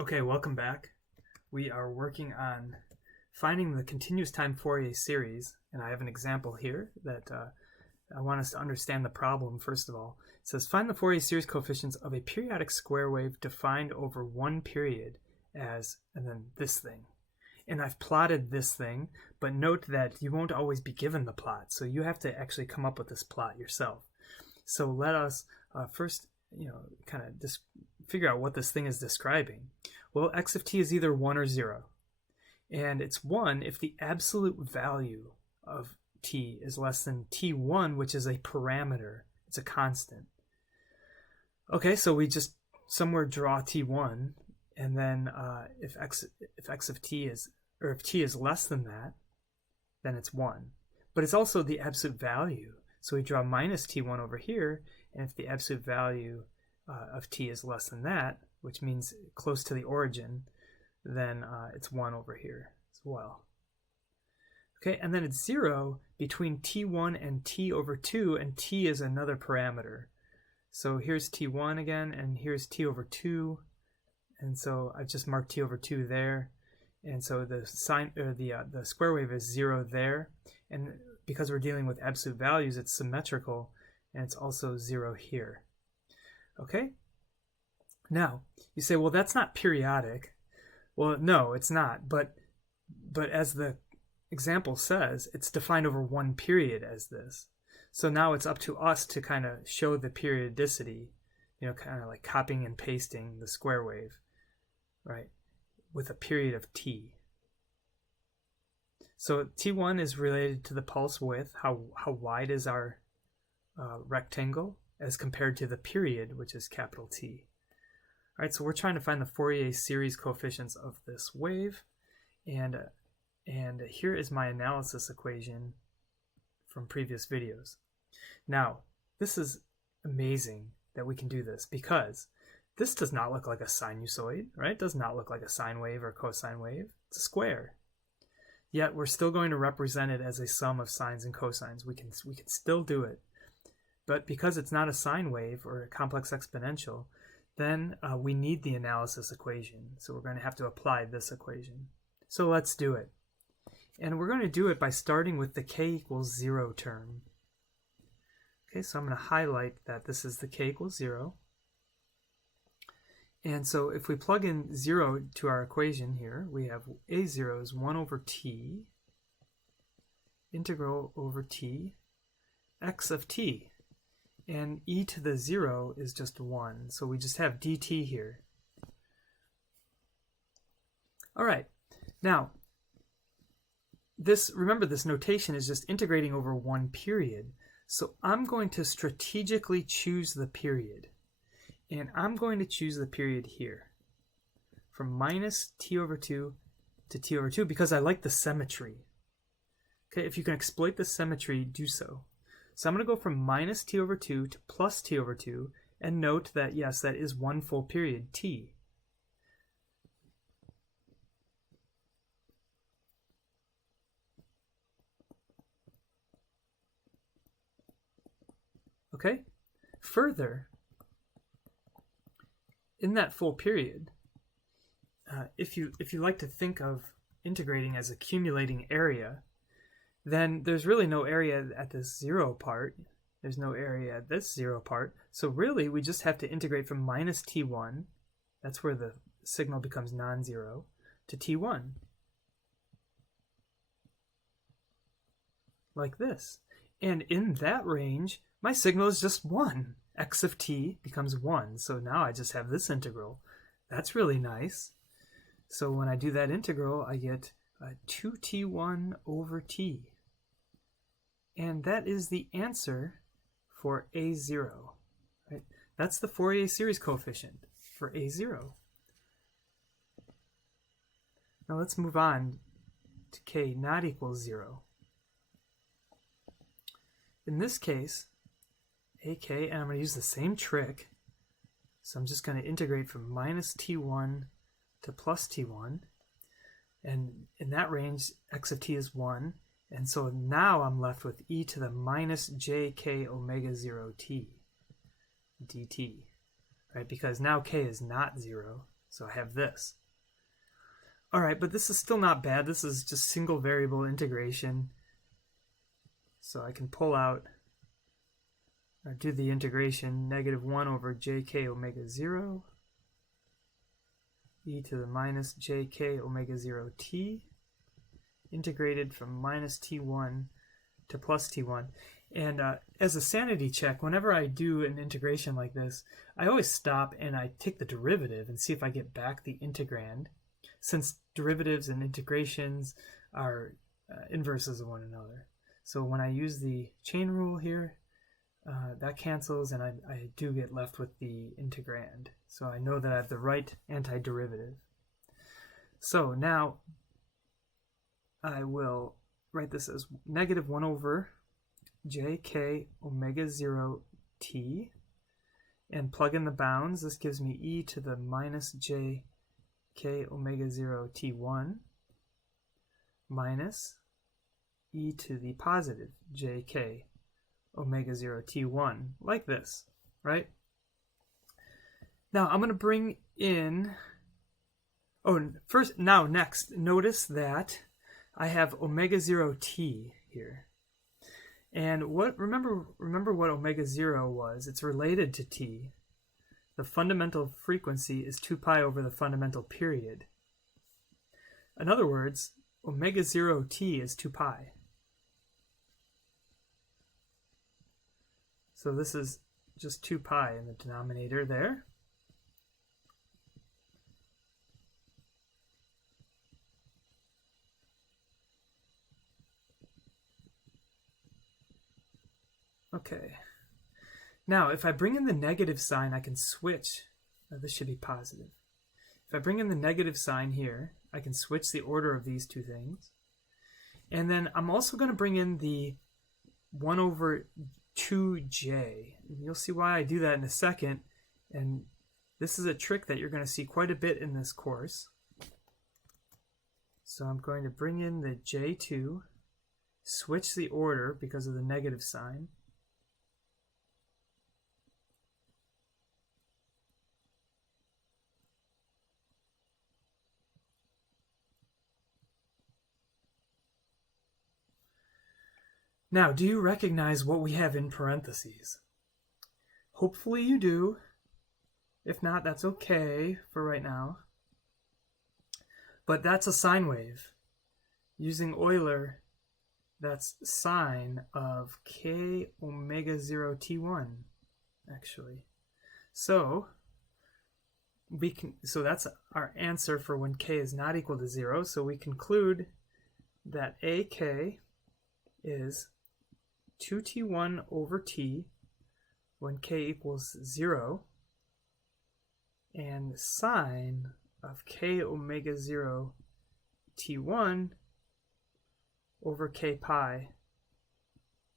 Okay, welcome back. We are working on finding the continuous time Fourier series, and I have an example here that I want us to understand the problem first of all. It says, find the Fourier series coefficients of a periodic square wave defined over one period as, and then this thing. And I've plotted this thing, but note that you won't always be given the plot, so you have to actually come up with this plot yourself. So let us first, kind of just figure out what this thing is describing. Well, x of t is either 1 or 0. And it's 1 if the absolute value of t is less than t1, which is a parameter. It's a constant. Okay, so we just somewhere draw t1, and then if x of t is, or if t is less than that, then it's 1. But it's also the absolute value. So we draw minus t1 over here, and if the absolute value of t is less than that, which means close to the origin, then it's 1 over here as well. Okay, and then it's 0 between t1 and t over 2, and t is another parameter. So here's t1 again, and here's t over 2, and so I've just marked t over 2 there, and so the sign, or the square wave is 0 there, and because we're dealing with absolute values, it's symmetrical, and it's also 0 here. Okay? Now, you say, well, that's not periodic. Well, no, it's not, but as the example says, it's defined over one period as this. So now it's up to us to kind of show the periodicity, kind of like copying and pasting the square wave, right, with a period of t. So t1 is related to the pulse width, how wide is our rectangle as compared to the period, which is capital T. All right, so we're trying to find the Fourier series coefficients of this wave, and here is my analysis equation from previous videos. Now, this is amazing that we can do this, because this does not look like a sinusoid, right? It does not look like a sine wave or cosine wave. It's a square. Yet we're still going to represent it as a sum of sines and cosines. We can still do it. But because it's not a sine wave or a complex exponential, then we need the analysis equation. So we're going to have to apply this equation. So let's do it. And we're going to do it by starting with the k equals 0 term. Okay, so I'm going to highlight that this is the k equals 0. And so if we plug in 0 to our equation here, we have a0 is 1 over t, integral over t, x of t. And e to the 0 is just 1, so we just have dt here. All right, now, remember this notation is just integrating over one period. So I'm going to strategically choose the period. And I'm going to choose the period here, from minus t over 2 to t over 2, because I like the symmetry. Okay, if you can exploit the symmetry, do so. So I'm going to go from minus t over 2 to plus t over 2, and note that, yes, that is one full period, t. Okay? Further, in that full period, if you like to think of integrating as accumulating area, then there's really no area at this 0 part. There's no area at this 0 part. So really, we just have to integrate from minus t1, that's where the signal becomes non-zero, to t1. Like this. And in that range, my signal is just 1. X of t becomes 1. So now I just have this integral. That's really nice. So when I do that integral, I get 2t1 over t. And that is the answer for a0. Right? That's the Fourier series coefficient for a0. Now let's move on to k not equals 0. In this case, ak, and I'm going to use the same trick. So I'm just going to integrate from minus t1 to plus t1. And in that range, x of t is 1. And so now I'm left with e to the minus jk omega 0 t dt. Right? Because now k is not 0. So I have this. All right, but this is still not bad. This is just single variable integration. So I can pull out, or do the integration, -1 over jk omega 0 e to the minus jk omega 0 t, integrated from minus t1 to plus t1. And as a sanity check, whenever I do an integration like this, I always stop and I take the derivative and see if I get back the integrand, since derivatives and integrations are inverses of one another. So when I use the chain rule here, that cancels, and I do get left with the integrand. So I know that I have the right antiderivative. So now I will write this as -1 over jk omega 0 t, and plug in the bounds. This gives me e to the minus jk omega 0 t1 minus e to the positive jk omega 0 t1, like this, right? Now I'm going to bring in, next, notice that I have omega 0 t here. And remember what omega 0 was. It's related to t. The fundamental frequency is 2 pi over the fundamental period. In other words, omega 0 t is 2 pi. So this is just 2 pi in the denominator there. Okay. Now, if I bring in the negative sign, I can switch. This should be positive. If I bring in the negative sign here, I can switch the order of these two things. And then I'm also going to bring in the 1 over 2j. You'll see why I do that in a second. And this is a trick that you're going to see quite a bit in this course. So I'm going to bring in the j2, switch the order because of the negative sign. Now, do you recognize what we have in parentheses? Hopefully you do. If not, that's okay for right now. But that's a sine wave. Using Euler, that's sine of k omega 0 t1, actually. So that's our answer for when k is not equal to 0. So we conclude that ak is 2t1 over t when k equals 0, and sine of k omega 0 t1 over k pi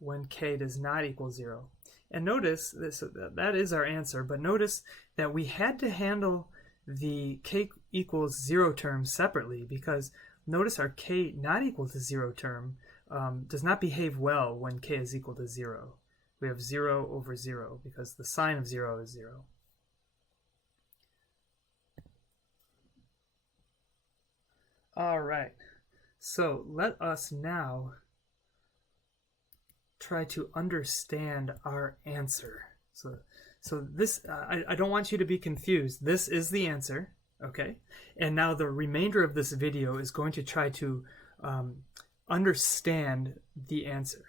when k does not equal 0. And notice this, that is our answer, but notice that we had to handle the k equals 0 term separately, because notice our k not equal to 0 term does not behave well when k is equal to 0. We have 0 over 0 because the sine of 0 is 0. All right, so let us now try to understand our answer. So this, I don't want you to be confused. This is the answer, okay? And now the remainder of this video is going to try to understand the answer.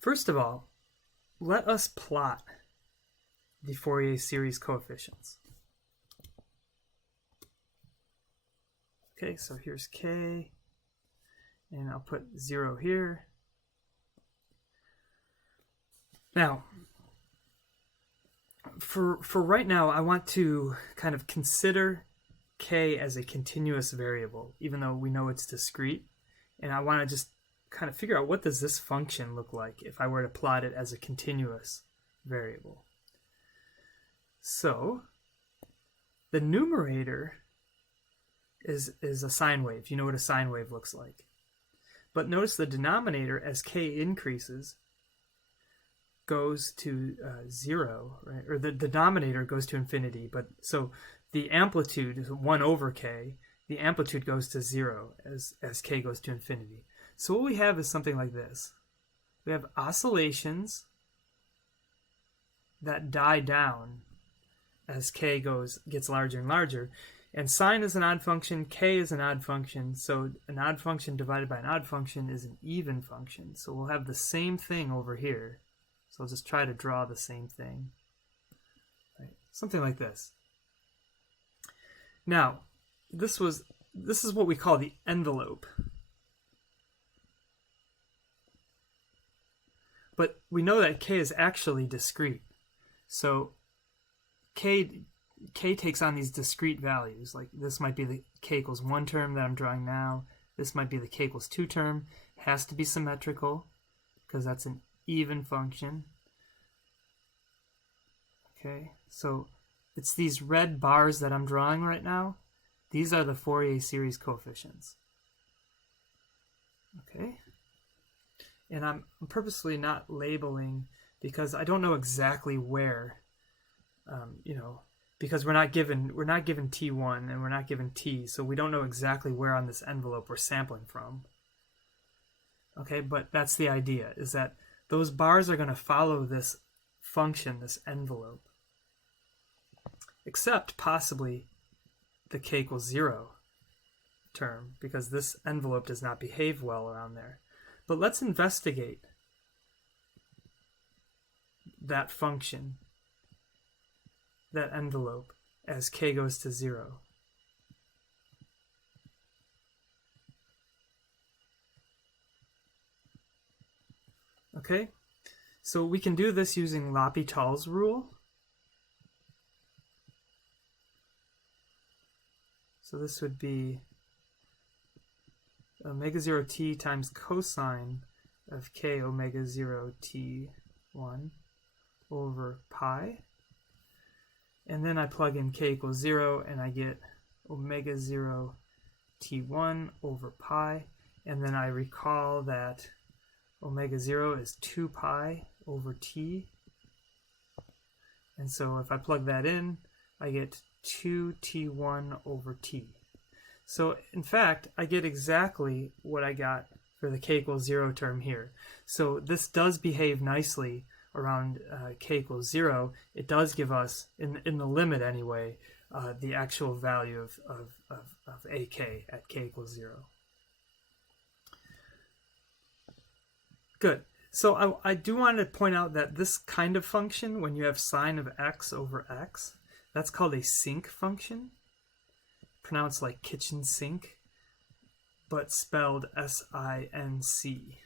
First of all, let us plot the Fourier series coefficients. Okay, so here's k, and I'll put 0 here. Now, for right now, I want to kind of consider k as a continuous variable, even though we know it's discrete. And I want to just kind of figure out, what does this function look like if I were to plot it as a continuous variable. So the numerator is a sine wave. You know what a sine wave looks like. But notice the denominator, as k increases, goes to 0, right? Or the denominator goes to infinity, but so the amplitude is 1 over k. The amplitude goes to 0 as k goes to infinity. So what we have is something like this. We have oscillations that die down as k gets larger and larger. And sine is an odd function, k is an odd function, so an odd function divided by an odd function is an even function. So we'll have the same thing over here. So I'll just try to draw the same thing. Right? Something like this. Now, this is what we call the envelope. But we know that k is actually discrete. So k takes on these discrete values. Like this might be the k equals 1 term that I'm drawing now. This might be the k equals 2 term. It has to be symmetrical because that's an even function. Okay, so it's these red bars that I'm drawing right now. These are the Fourier series coefficients. Okay, and I'm purposely not labeling because I don't know exactly where, because we're not given t1 and we're not given t, so we don't know exactly where on this envelope we're sampling from. Okay, but that's the idea, is that those bars are going to follow this function, this envelope, except possibly the k equals 0 term, because this envelope does not behave well around there. But let's investigate that function, that envelope, as k goes to 0. Okay, so we can do this using L'Hopital's rule. So this would be omega 0 t times cosine of k omega 0 t1 over pi. And then I plug in k equals 0 and I get omega 0 t1 over pi. And then I recall that omega 0 is 2 pi over t. And so if I plug that in, I get 2t1 over t. So in fact, I get exactly what I got for the k equals 0 term here. So this does behave nicely around k equals 0. It does give us, in the limit anyway, the actual value of ak at k equals 0. Good. So I do want to point out that this kind of function, when you have sine of x over x, that's called a sinc function, pronounced like kitchen sink, but spelled S-I-N-C.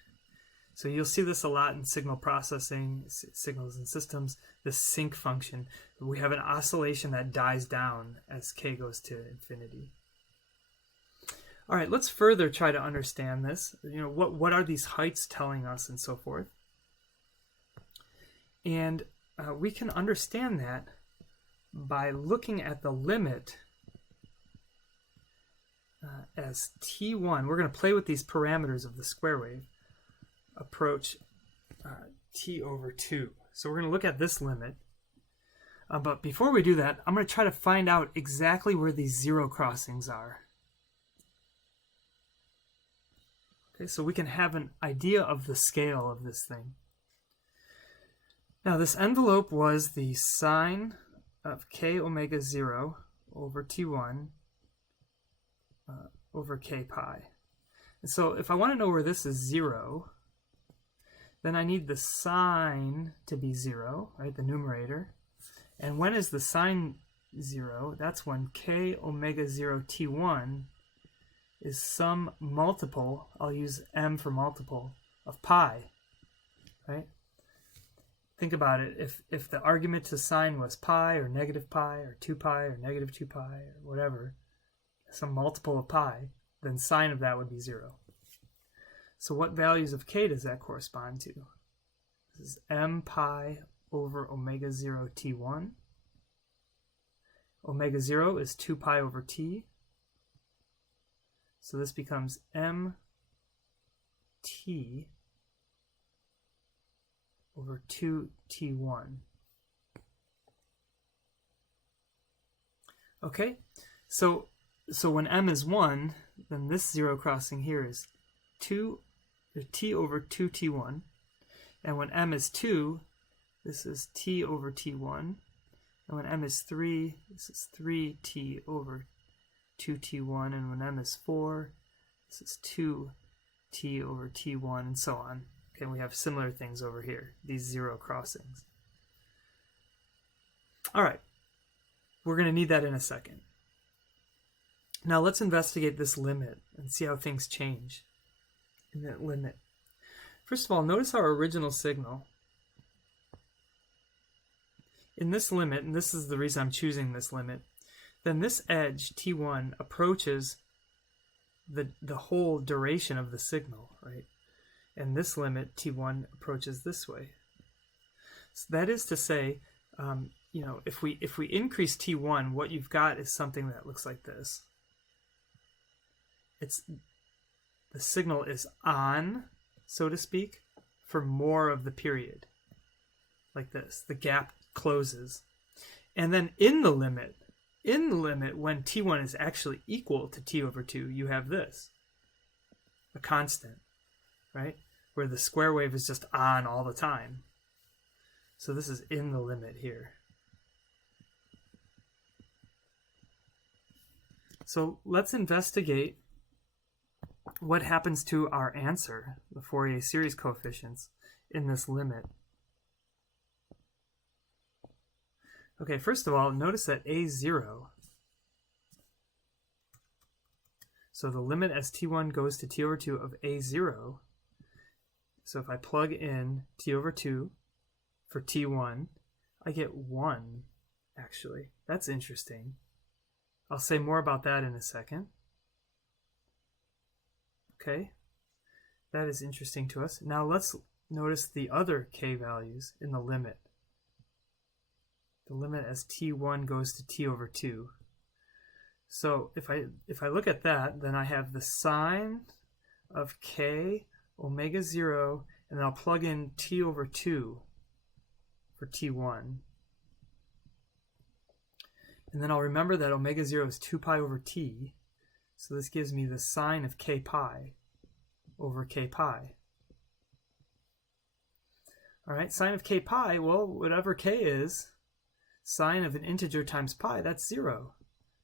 So you'll see this a lot in signal processing, signals and systems, this sinc function. We have an oscillation that dies down as k goes to infinity. All right, let's further try to understand this. What are these heights telling us and so forth? And we can understand that by looking at the limit as t1. We're going to play with these parameters of the square wave approach t over 2. So we're going to look at this limit. But before we do that, I'm going to try to find out exactly where these zero crossings are. Okay, so we can have an idea of the scale of this thing. Now this envelope was the sine of k omega 0 over t1 over k pi. And so if I want to know where this is 0, then I need the sine to be 0, right, the numerator. And when is the sine 0? That's when k omega 0 t1 is some multiple, I'll use m for multiple, of pi, right? Think about it. If the argument to sine was pi or negative pi or 2 pi or negative 2 pi or whatever, some multiple of pi, then sine of that would be 0. So what values of k does that correspond to? This is m pi over omega 0 t1. Omega 0 is 2 pi over t. So this becomes m t over 2t1. Okay, so when m is 1, then this zero crossing here is t over 2t1. And when m is 2, this is t over t1. And when m is 3, this is 3t over 2t1. And when m is 4, this is 2t over t1, and so on. Okay, we have similar things over here, these zero crossings. All right, we're going to need that in a second. Now let's investigate this limit and see how things change in that limit. First of all, notice our original signal. In this limit, and this is the reason I'm choosing this limit, then this edge, t1, approaches the whole duration of the signal, right? And this limit, t1, approaches this way. So that is to say, you know, if we increase t1, what you've got is something that looks like this. The signal is on, so to speak, for more of the period, like this. The gap closes. And then in the limit, when t1 is actually equal to t over 2, you have this, a constant, right? Where the square wave is just on all the time. So this is in the limit here. So let's investigate what happens to our answer, the Fourier series coefficients, in this limit. Okay, first of all, notice that A0, so the limit as t1 goes to t over 2 of A0, so if I plug in t over 2 for t1, I get 1, actually. That's interesting. I'll say more about that in a second. Okay, that is interesting to us. Now let's notice the other k values in the limit. The limit as t1 goes to t over 2. So if I look at that, then I have the sine of k omega 0, and then I'll plug in t over 2 for t1. And then I'll remember that omega 0 is 2 pi over t. So this gives me the sine of k pi over k pi. All right, sine of k pi, well, whatever k is, sine of an integer times pi, that's 0.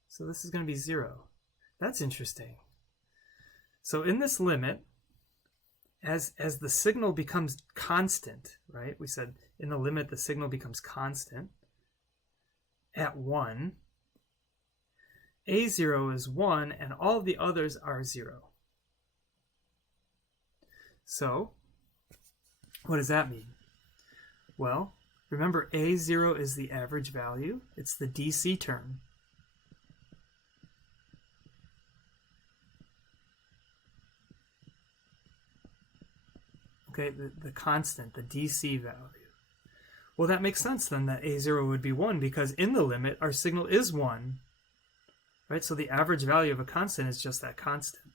So this is going to be 0. That's interesting. So in this limit, as the signal becomes constant, right? We said in the limit the signal becomes constant at 1. A0 is 1, and all of the others are 0. So, what does that mean? Well, remember A0 is the average value. It's the DC term. Okay, the constant, the DC value. Well, that makes sense then that A0 would be 1, because in the limit our signal is 1. Right, so the average value of a constant is just that constant.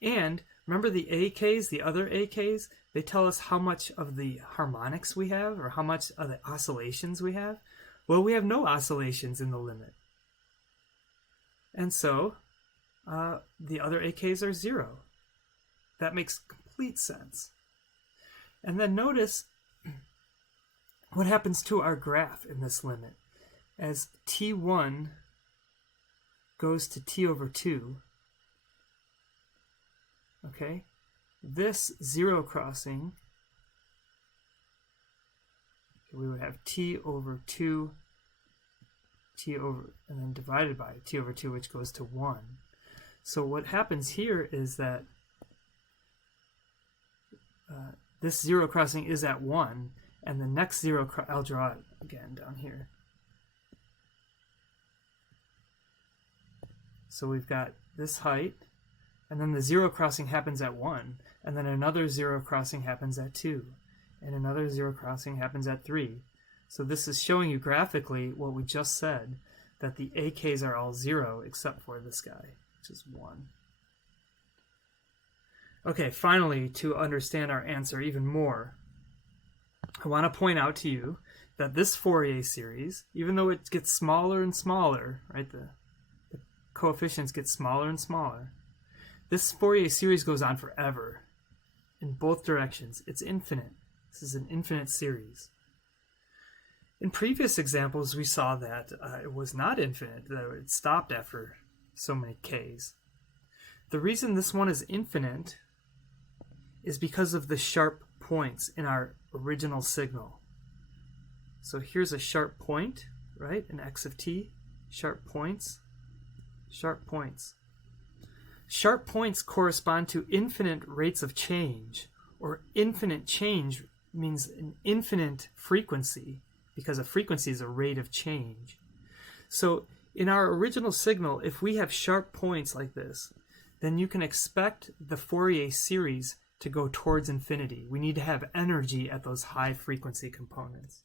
And remember the AKs, the other AKs, they tell us how much of the harmonics we have, or how much of the oscillations we have. Well, we have no oscillations in the limit. And so the other AKs are 0. That makes complete sense. And then notice what happens to our graph in this limit. As t1 goes to t over 2, okay, this zero crossing, we would have t over 2, t over, and then divided by t over 2, which goes to 1. So what happens here is that this zero crossing is at 1, and the next zero, I'll draw it again down here. So we've got this height, and then the zero crossing happens at 1, and then another zero crossing happens at 2, and another zero crossing happens at 3. So this is showing you graphically what we just said, that the AKs are all 0 except for this guy, which is 1. Okay, finally, to understand our answer even more, I want to point out to you that this Fourier series, even though it gets smaller and smaller, right, the coefficients get smaller and smaller, this Fourier series goes on forever in both directions. It's infinite. This is an infinite series. In previous examples, we saw that it was not infinite, that it stopped after so many k's. The reason this one is infinite is because of the sharp points in our original signal. So here's a sharp point, right? An x of t, sharp points, sharp points. Sharp points correspond to infinite rates of change, or infinite change means an infinite frequency, because a frequency is a rate of change. So in our original signal, if we have sharp points like this, then you can expect the Fourier series to go towards infinity. We need to have energy at those high frequency components.